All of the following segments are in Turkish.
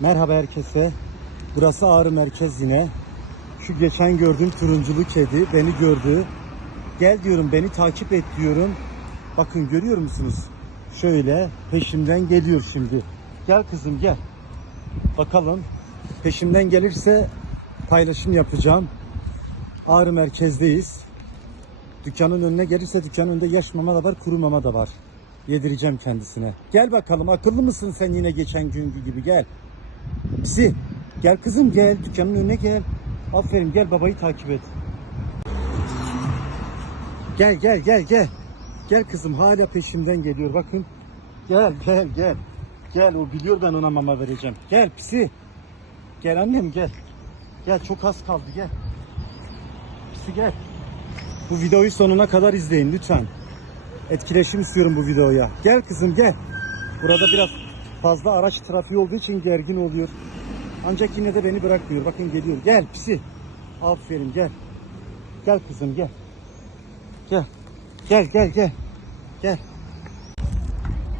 Merhaba herkese. Burası Ağrı Merkez yine. Şu geçen gördüğüm turunculu kedi beni gördü. Gel diyorum beni takip et diyorum. Bakın görüyor musunuz? Şöyle peşimden geliyor şimdi. Gel kızım gel. Bakalım peşimden gelirse paylaşım yapacağım. Ağrı merkezdeyiz. Dükkanın önüne gelirse dükkanın önünde yaş mama da var, kuru mama da var. Yedireceğim kendisine. Gel bakalım akıllı mısın sen yine geçen günkü gibi gel. Pisi gel kızım gel dükkanın önüne gel. Aferin gel babayı takip et. Gel gel gel gel. Gel kızım hala peşimden geliyor bakın. Gel gel gel. Gel o biliyor ben ona mama vereceğim. Gel pisi. Gel annem gel. Gel çok az kaldı gel. Pisi gel. Bu videoyu sonuna kadar izleyin lütfen. Etkileşim istiyorum bu videoya. Gel kızım gel. Burada biraz fazla araç trafiği olduğu için gergin oluyor. Ancak yine de beni bırakmıyor. Bakın geliyor. Gel pisi. Aferin gel. Gel kızım gel. Gel. Gel gel gel. Gel.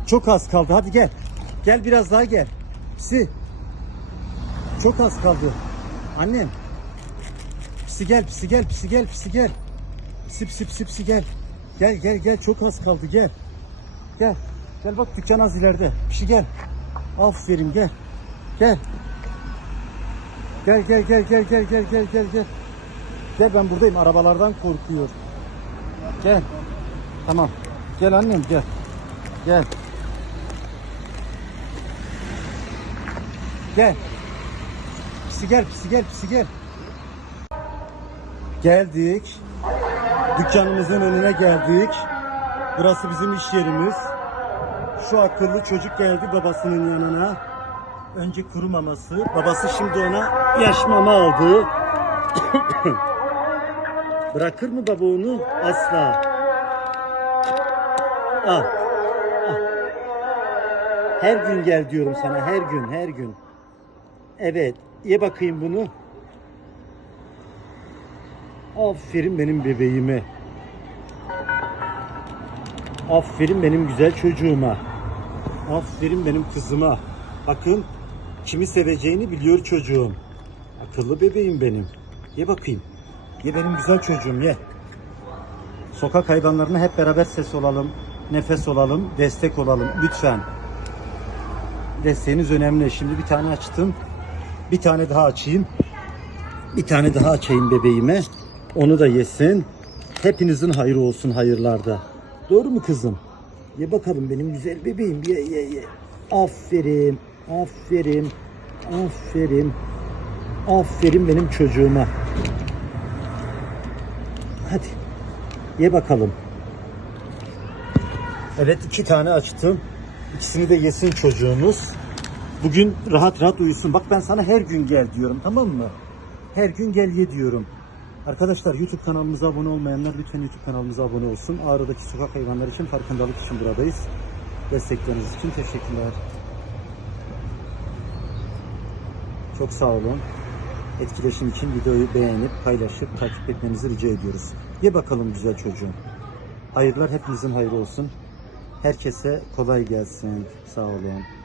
Çok az kaldı. Hadi gel. Gel biraz daha gel. Pisi. Çok az kaldı. Annem. Pisi gel, pisi gel, pisi gel, pisi gel. Pisi pisi pisi pisi gel. Gel gel gel çok az kaldı gel. Gel. Gel bak dükkan az ileride. Pisi gel. Aferin gel. Gel. Gel gel gel gel gel gel gel gel gel. Gel ben buradayım arabalardan korkuyor. Gel. Tamam. Gel annem gel. Gel. Gel. Pisi gel, pisi gel, pisi gel. Geldik. Dükkanımızın önüne geldik. Burası bizim iş yerimiz. Şu akıllı çocuk geldi babasının yanına. Önce kuru maması. Babası şimdi ona yaş mama aldı. Bırakır mı baba onu? Asla. Al. Al. Her gün gel diyorum sana. Her gün, her gün. Evet. Ye bakayım bunu. Aferin benim bebeğime. Aferin benim güzel çocuğuma. Aferin benim kızıma. Bakın kimi seveceğini biliyor çocuğum. Akıllı bebeğim benim. Ye bakayım. Ye benim güzel çocuğum ye. Sokak hayvanlarına hep beraber ses olalım, nefes olalım, destek olalım lütfen. Desteğiniz önemli. Şimdi bir tane açtım. Bir tane daha açayım. Bir tane daha açayım bebeğime. Onu da yesin. Hepinizin hayrı olsun hayırlarda. Doğru mu kızım? Ye bakalım benim güzel bebeğim. Ye ye ye. Aferin. Aferin. Aferin. Aferin benim çocuğuma. Hadi. Ye bakalım. Evet iki tane açtım. İkisini de yesin çocuğumuz. Bugün rahat rahat uyusun. Bak ben sana her gün gel diyorum tamam mı? Her gün gel ye diyorum. Arkadaşlar YouTube kanalımıza abone olmayanlar lütfen YouTube kanalımıza abone olsun. Ağrı'daki sokak hayvanları için farkındalık için buradayız. Destekleriniz için teşekkürler. Çok sağ olun. Etkileşim için videoyu beğenip paylaşıp takip etmenizi rica ediyoruz. Ye bakalım güzel çocuğum. Hayırlar hepimizin hayrı olsun. Herkese kolay gelsin. Sağ olun.